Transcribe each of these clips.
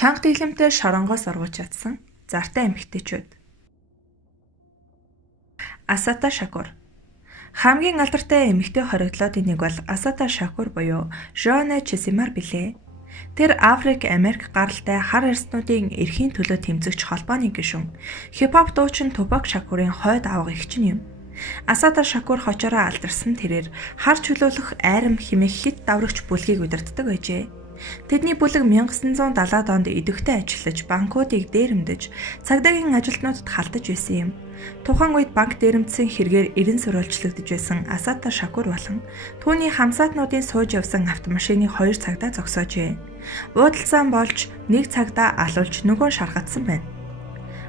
Чанга дэглэмтэй шоронгоос оргож чадсан зартай эмэгтэйчүүд. Асата Шакур. Хамгийн алдартай эмэгтэй хоригдлоодын нэг бол Асата Шакур буюу Жоана Чесимар билээ. Тэр Африк, Америк гаралтай хар арснуудын эрхийн төлөө тэмцэгч холбооны гишүүн. Хипхоп дуучин Тупак Шакурын хойд авга эгчин юм. Асата Шакур хочороо алдарсан тэрээр хар чөлөөлөх айрам хэмээх хит даврагч бүлгийг удирддаг байжээ. Тэдний бүлэг 1970-аад онд идэвхтэй ажиллаж, банкуудыг дээрэмдэж, цагдаагийн ажилтнуудад халтаж байсан юм. Тухайн үед банк дээрэмдсэн хэрэгээр эрен сурвалжлагдж байсан Асата Шакур болон түүний хамсаатнуудын сууж явсан автомашины 2 цагдаа зогсоожээ. Буудалцаан болж нэг цагдаа алуулж нөгөө шархатсан байна.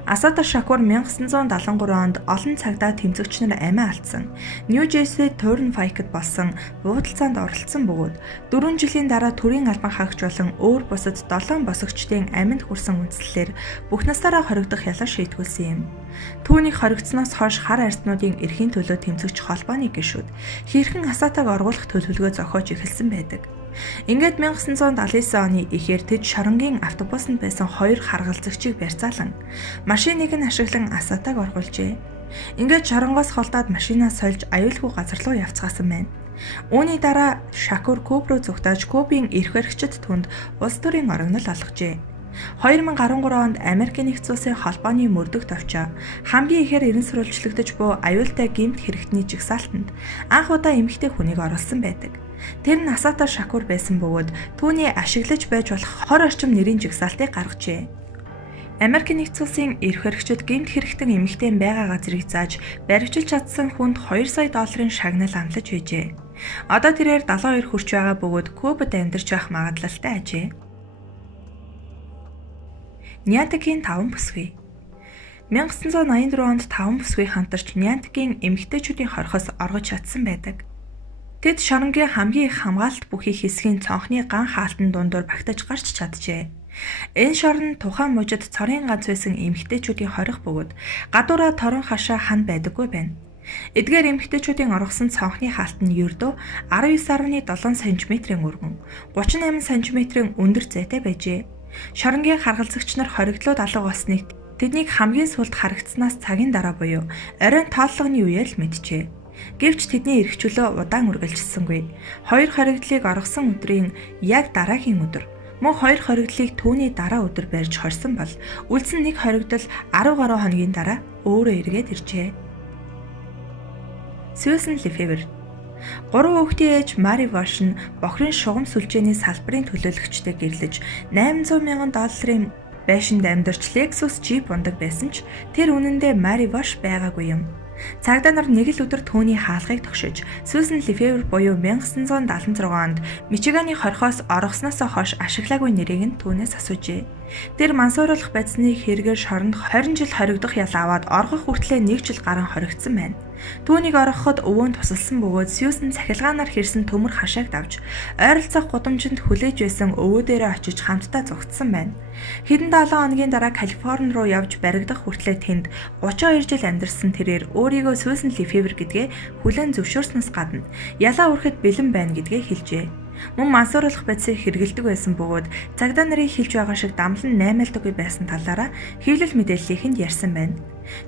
Асата Шакур 1973 онд олон цагдаа тэмцэгч нар амиа алдсан. Нью-Жерси Турнпайкд болсон буудалцаанд оролцсон бөгөөд 4 жилийн дараа төрийн албан хаагч болон өөр бусад 7 босгочдын аминд хүрсэн үндслэлээр бүх насаараа хоригдох ялаа шийтгүүлсэн юм. Түүний хоригдсноос хойш хар арснуудын эрхийн төлөө тэмцэгч холбооны гишүүд хэрхэн Асатаг оргуулах төлөвлөгөө зохиож эхэлсэн байдаг. Ингээд 1979 оны эхээр тэд шоронгийн автобусанд байсан 2 харгалзагчийг барьцаалан машиныг нь ашиглан Асатаг оргуулжээ. Ингээд шоронгоос холдоод машинаа сольж аюулгүй газар руу явцгаасан байна. Үүний дараа Шакур Куб руу зүгтааж Кубын эрх баригчид түнд улс төрийн орогнол олгожээ. 2013 онд Америкийн нэгдсэн улсын холбооны мөрдөгт очоо хамгийн ихээр эрен сурвалжлагдаж буй аюултай гэмт хэрэгтний жигсаалтанд анх удаа эмэгтэй хүнийг оруулсан байдаг. Тэр нь Асата Шакур байсан бөгөөд түүний ашиглаж байж болох 20 орчим нэрийн жигсаалтыг гаргажээ. Америкийн нэгдсэн улсын эрх баригчид гэмт хэрэгтэн эмэгтэй байгаа газрыг зааж баривчилж чадсан хүнд $2 сая шагнал амлаж байжээ. Одоо тэрээр 72 хүрч байгаа бөгөөд Кубад амьдарч байх магадлалтай ажээ. Ньянтакийн 5 бүсгүй. 1984 онд 5 бүсгүй хамтарч Ньянтакийн эмэгтэйчүүдийн хорхоос оргож чадсан байдаг. Тэд шоронгийн хамгийн их хамгаалалт бүхий хэсгийн цонхны ган хаалтан дундуур багтаж гарч чаджээ. Энэ шорон тухайн мужид цорын ганц байсан эмэгтэйчүүдийн хорих бөгөөд гадуураа торон хашаа хан байдаггүй байна. Эдгээр эмэгтэйчүүдийн оргосон цонхны хаалт нь ердөө 19.7 см-ийн өргөн, 38 см-ийн өндөр зайтай байжээ. Шоронгийн харгалзагч нар хоригдлууд алга болсныг тэднийг хамгийн сүүлд харагдсанаас цагийн дараа буюу оройн тооллогын үеэр л мэджээ. Гэвч тэдний эрх чөлөө удаан үргэлжилсэнгүй. 2 хоригдлыг оргосон өдрийн яг дараагийн өдөр мөн 2 хоригдлыг түүний дараа өдөр барьж хорсон бол үлдсэн нэг хоригдол 10 гаруй хоногийн дараа өөрөө эргээд иржээ. Сьюзен Лефевер. 3 хүүхдийн ээж Мари Вош нь бохрын шугам сүлжээний салбарын төлөөлөгчтэй гэрлэж $800,000 байшинд амьдарч Lexus Jeep ундаг байсан ч тэр үнэндээ Мари Вош байгаагүй юм. Цагдаа нар нэг л өдөр түүний хаалгыг тогшиж, Сьюзен Лефевер буюу 1976 онд Мичиганы хорхоос оргосноос хойш ашиглаагүй нэрийг нь түүнээс асуужээ. Тэр мансууруулах байцны хэрэгээр шоронд 20 жил хоригдох ял аваад оргох хүртлээр 1 жил гарan хоригдсан байна. Түүнийг оргоход өвөөнд тусалсан бөгөөд Сьюзен цахилгаанаар хэрсэн төмөр хашааг давж, ойролцоох гудамжинд хүлээж байсан өвөө дээрээ очиж хамтдаа зугтсан байна. Хэдэн 7 хоногийн дараа Калифорни руу явж баригдах хүртлээр тэнд 32 жил амьдарсан тэрээр өөрийгөө Сьюзен Лефевер гэдгээ хүлээн зөвшөөрснөөс гадна ялаа өрхөд бэлэн байна гэдгээ хэлжээ. Мөн мансууруулах байцыг хэрэгэлдэг байсан бөгөөд цагдаа нарын хэлж байгаа шиг дамлан наймаалдаггүй байсан талаараа хэвлэл мэдээллийнхэнд ярьсан байна.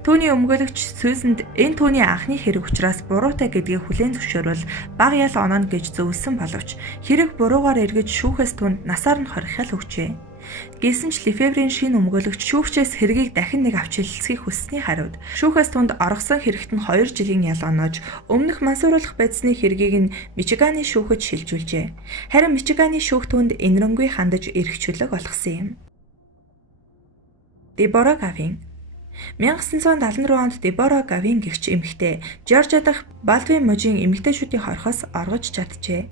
Түүний өмгөөлөгч Сьюзенд энэ түүний анхны хэрэг учраас буруутай гэдгийг хүлээн зөвшөөрвөл бага ял онооно гэж зөвлөсөн боловч хэрэг буруугаар эргэж шүүхээс түнд насаар нь хорихял өгчээ. Гэсэн ч Лефеврийн шинэ өмгөөлөгч шүүгчээс хэргийг дахин нэг авч хэлэлцгийг хүссний хариуд шүүхээс түнд оргосон хэрэгт нь 2 жилийн ял оноож өмнөх мансууруулах байцны хэргийг нь Мичиганы шүүхэд шилжүүлжээ. Харин Мичиганы шүүх түнд энэрэнгүй хандаж эрх чөлөөг олгосон юм. Дебора Гавин. 1974 онд Дебора Гавин гэгч эмэгтэй Жоржиа дахь Балдвин мужийн эмэгтэйчүүдийн хорхоос оргож чаджээ.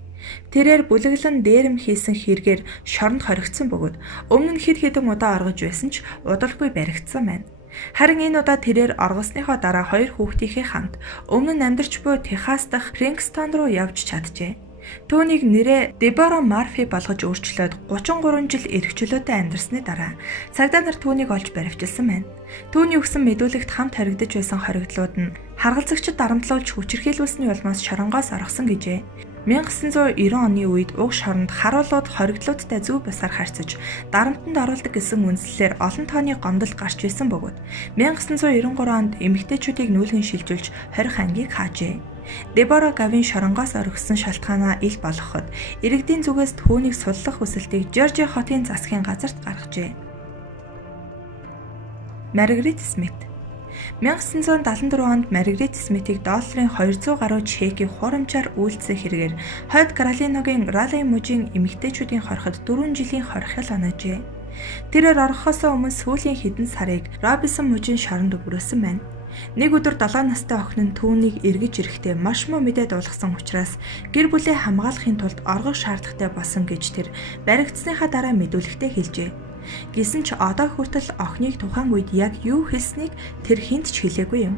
Тэрээр бүлэглэн дээрэм хийсэн хэрэгээр шоронд хоригдсон бөгөөд өмнө нь хэд хэдэн удаа оргож байсан ч удалгүй баригдсан байна. Харин энэ удаа тэрээр оргосныхоо дараа 2 хүүхдийнхээ хамт өмнө нь амьдарч буй Техас дахь Принстон руу явж чаджээ. Түүнийг нэрээ Дебора Марфи болгож өөрчлөөд 33 жил эрх чөлөөтэй амьдарсны дараа цагдаа нар түүнийг олж баривчилсан байна. Түүний өгсөн мэдүүлэгт хамт харагдаж байсан хоригдлууд нь Харгалзагчид дарамтлуулж хүчирхийлүүлсний улмаас шоронгоос оргосон гэжээ. 1990 оны үед уг шоронд харуулууд хоригдлуудтай зөв бусаар харьцаж дарамтанд оруулдаг гэсэн үндслэлээр олон тооны гомдол гарч исэн бөгөөд 1993 онд эмэгтэйчүүдийг нүүлгэн шилжүүлж 20 ангийг хаажээ. Дебора Гавин шоронгоос оргисон шалтгаанаа ил болгоход иргэдийн зүгээс түүнийг суллах хүсэлтийг Жоржиа хотын засгийн газарт гаргажээ. Маргарет Смит 1974 онд Маргарет Смитийг долларын 200 гаруй чекийн хурамчаар үйлдсэн хэрэгээр Хойд Каролиногийн Ралли мужийн эмэгтэйчүүдийн хорход 4 жилийн хорхол оноожээ. Тэрээр орохоос өмнө сүүлийн хэдэн сарыг Робинсон мужийн шоронд өнгөрөөсөн байна. Нэг өдөр 7 настай охин нь түүнийг эргэж ирэхдээ маш муу мэдээд уулгасан учраас гэр бүлээ хамгаалахын тулд оргох шаардлагатай болсон гэж тэр баригдсныхаа дараа мэдүүлэгтээ хэлжээ. Гэсэн ч одоо хүртэл охиныг тухайн үед яг юу хэлснийг тэр хэнд ч хэлээгүй юм.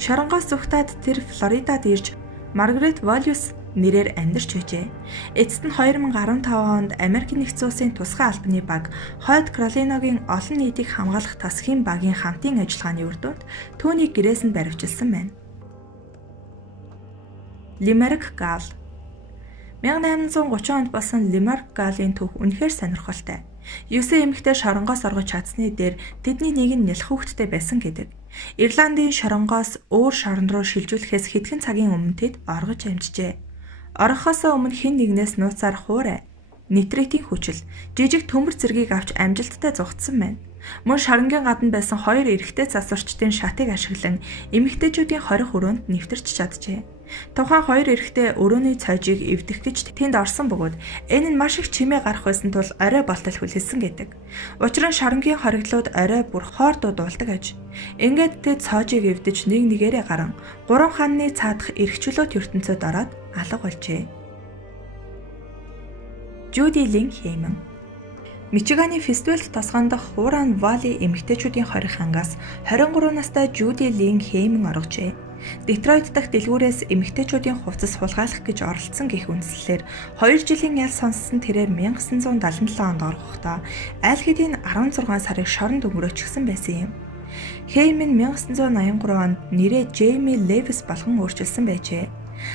Шоронгоос зүгтаад тэр Флоридад ирж Маргарет Валиус нэрээр амьдарч байжээ. Эцэст нь 2015 онд Америк нэгдсэн улсын тусгай албаны баг Хойд Каролиногийн олон нийтийг хамгаалах тасгийн багийн хамтын ажиллагааны үр дүнд түүнийг гэрээс нь баривчилсан байна. Limerick Gal 1830 онд болсон Limerick Gal-ийн түүх үнэхээр сонирхолтой. 9 эмэгтэй шоронгоос оргож чадсны дээр тэдний нэг нь нялх хүүхэдтэй байсан гэдэг. Ирландын шоронгоос өөр шорон руу шилжүүлэхээс хэдхэн цагийн өмнө тэд оргож амжжээ. Орохоос өмнө хэн нэгнээс нууцаар хуурай, нитритийн хүчил, жижиг төмөр зэргийг авч амжилттай зугтсан байна. Мөн шарангийн гадна байсан 2 эрэгтэй засварчдын шатыг ашиглан эмэгтэйчүүдийн хорих өрөөнд нэвтэрч чаджээ. Тухайн 2 эрэгтэй өрөөний цойжийг эвдэх гэж тэнд орсон бөгөөд энэ нь маш их чимээ гарах байсан тул орой болтол хүлээсэн гэдэг. Учир нь шарангийн хоригдлууд орой бүр хоордоо дуулдаг аж. Ингээд тэд цоожийг эвдэж нэг нэгээрээ гарan 3 хааны цаадах эрхчлөөт ертөнцөд ороод алга болжээ. Judy Lynn Hyman Мичиганы фестивальд тосгондох Huron Valley эмэгтэйчүүдийн хорих ангаас 23 настай Judy Lynn Hyman оргожээ. Детройт дахь дэлгүүрээс эмэгтэйчүүдийн хувцас хулгайлах гэж оролцсон гэх үндслэлээр 2 жилийн ял сонссон тэрээр 1977 онд орохтой аль хэдийн 16 сарыг шоронд өнгөрөөчихсөн байсан юм. Hyman 1983 онд нэрээ Jamie Lewis болгон өөрчилсөн байжээ.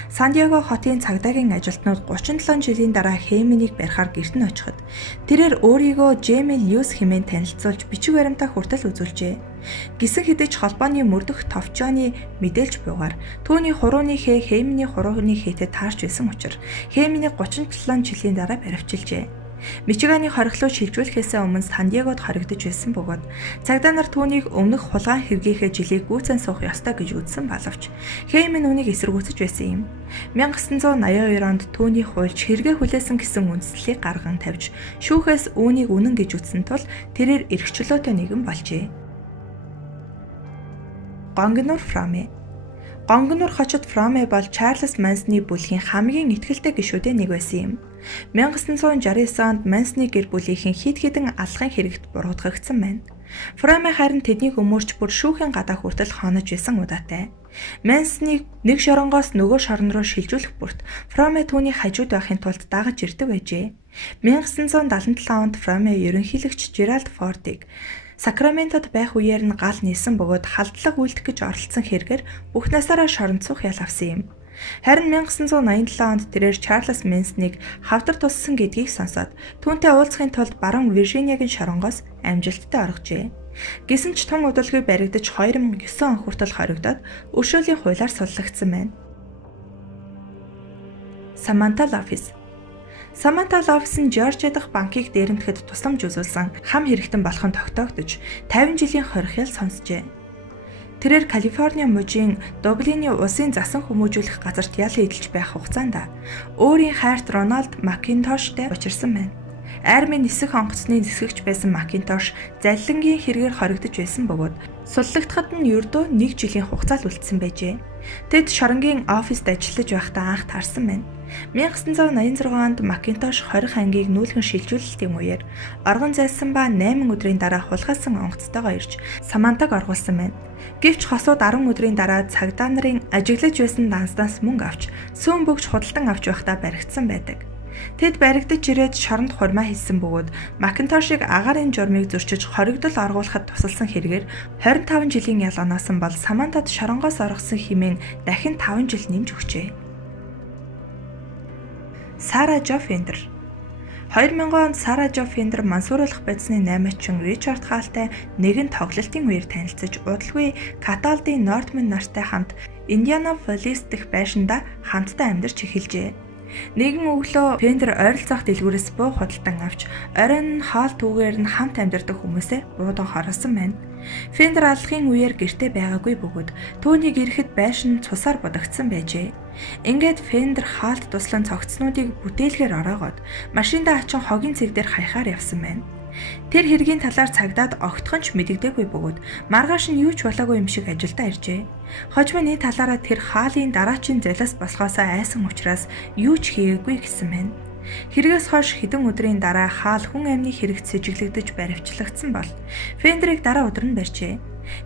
Сан Диего хотын цагдаагийн ажилтнууд 37 жилийн дараа Hyman-ыг барихаар гэрт нь очиход тэрээр өөрийгөө Jamie Lewis хэмээн танилцуулж бичиг баримтаа хүртэл үзүүлжээ. Гисэн хэдий ч холбооны мөрдөх товчооны мэдээлж буйгаар түүний хурууны хээ Hyman-ы хурууны хээтэд таарч байсан учраас Hyman-ыг 37 жилийн дараа баривчилжээ. Мичиганы хоригдлоо шилжүүлэхээс өмнө Сан Диегод хоригдож байсан бөгөөд цагдаа нар түүнийг өмнөх хулгайн хэргийнхээ жилийг гүйцэн суух ёстой гэж үзсэн боловч Hyman үүнийг эсэргүүцэж байсан юм. 1982 онд түүний хуульч хэрэгэ хүлээсэн гэсэн үндслэлийг гарган тавьж шүүхээс үүнийг үнэн гэж үзсэн тул тэрээр эрхчлөөтэй нэгэн болжээ. Гонгнуур Фроме Гонгнуур хочод Фроме бол Чарльз Мансны бүлгийн хамгийн ихтгэлтэй гишүүдийн нэг байсан юм. 1969 онд Мансны гэр бүлийнхэн хэд хэдэн алхахын хэрэгт буруутгагдсан байна. Фроме харин тэднийг өмөрч бүр шүүхийн гадаа хүртэл хонож исэн удаатай. Мансны нэг шоронгоос нөгөө шорон руу шилжүүлэх бүрт Фроме түүний хажууд байхын тулд дагаж ирдэг байжээ. 1977 онд Фроме ерөнхийлөгч Жеральд Фордыг Сакраментод байх үеэр нь гал нисэн бөгөөд халдлага үйлдэх гэж оролцсон хэрэгээр бүх насаараа шоронд суух ял авсан юм. Харин 1987 онд тэрээр Чарльз Мэнснийг хавдар туссан гэдгийг сонсоод түүнтэй уулзахын тулд баруун Виржиниагийн шоронгоос амжилттай оргожээ. Гэсэн ч том удалгүй баригдаж 2009 он хүртэл хоригдоод өршөөлийн хуулиар суллагдсан байна. Samantha Lofis нь Жоржиа дахь банкыг дээрэмдэхэд тусламж үзүүлсэн хам хэрэгтэн болох нь тогтоогдож 50 жилийн хорих ял сонсжээ. Тэрээр Калифорни мужийн Дублины улсын засан хүмүүжүүлэх газарт ял эдэлж байх хугацаанд өөрийн хайрт Рональд Макинтоштой учирсан байна. Армийн нисэх онгоцны нисгэгч байсан Макинтош заллингийн хэрэгээр хоригдож байсан бөгөөд суллагдахад нь ердөө 1 жилийн хугацаа л үлдсэн байжээ. Тэд шоронгийн оффист ажиллаж байхдаа анх таарсан байна. 1986 онд Макинтош 20 ангийг нүүлгэн шилжүүлэлтийн үеэр оргон зайлсан ба 8 өдрийн дараа хулгайлсан онгоцтойгоо ирж Самантаг оргуулсан байна. Гэвч хосууд 10 өдрийн дараа цагдаа нарын ажиглаж байсан данснаас мөнгө авч сүүн бөгж худалдан авч байхдаа баригдсан байдаг. Тэд баригдаж ирээд шоронд хурмаа хийсэн бөгөөд Макинтошийг агаарын журмыг зөрчиж хоригдол оргуулахад тусалсан хэрэгээр 25 жилийн ял оносон бол Самантад шоронгоос оргосон хэмээн дахин 5 жил нэмж өгчээ. Сара Жо Фендер 2000 онд Сара Жо Фендер мансууруулах байцны 8-чин Ричард Хаалтай нэгэн тоглолтын үеэр танилцж удалгүй Каталдын Нортман нартай хамт Индианаполис дэх байшиндаа хамтдаа амьдарч эхэлжээ. Нэгэн өглөө Фендер ойролцоох дэлгүүрээс буу худалдан авч оройн нь хаал түүгээр нь хамт амьдардаг хүмүүсээ буудан хорлсон байна. Фендер аллахын үеэр гэртээ байгаагүй бөгөөд түүнийг ирэхэд байшин цусаар бодогдсон байжээ. Ингээд Фендер хаалт туслан цогцснуудыг бүтээлгээр ороогоод машиндаа очин хогийн цэг дээр хаяхаар явсан байна. Тэр хэргийн талаар цагдаад огтхонч мэдэгдээгүй бөгөөд маргааш нь юу ч болоогүй юм шиг ажилдаа иржээ. Хожимны талаараа тэр хаалын дараачийн залиас босгоосоо айсан учраас юу ч хийгээгүй гэсэн байна. Хэрэгээс хойш хэдэн өдрийн дараа хаал хүн амны хэрэгт сэжиглэгдэж баривчлагдсан бол Фендерийг дараа өдөр нь барьжээ.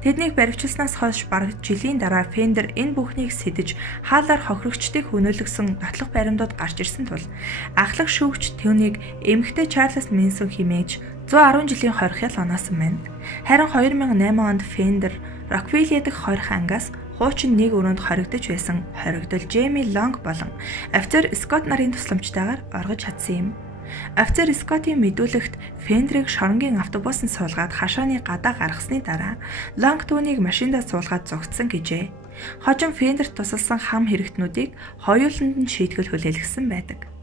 Тэднийг баривчилснаас хойш бараг жилийн дараа Фендер энэ бүхнийг сэтэж хаалаар хохирогчдыг хөнөөлгсөн нотлох баримтууд гарч ирсэн тул ахлах шүүгч түүнийг эмэгтэй Чарльз Менсон хэмээж 110 жилийн хорих ял оноосон байна. Харин 2008 онд Фендер Роквилл дэх хорих ангаас хуучин нэг өрөөнд хоригдож байсан хоригдол Джейми Лонг болон офицер Скотт нарын тусламжтайгаар оргож чадсан юм. Офицер Скоттийн мэдүүлэгт Фендерийг шоронгийн автобусанд суулгаад хашааны гадаа гаргасны дараа Лонг түүнийг машиндаа суулгаад зогтсон гэжээ. Хожим Фендерт тусалсан хам хэрэгтнүүдийг хоёуланд нь шийтгэл хүлээлгэсэн байдаг.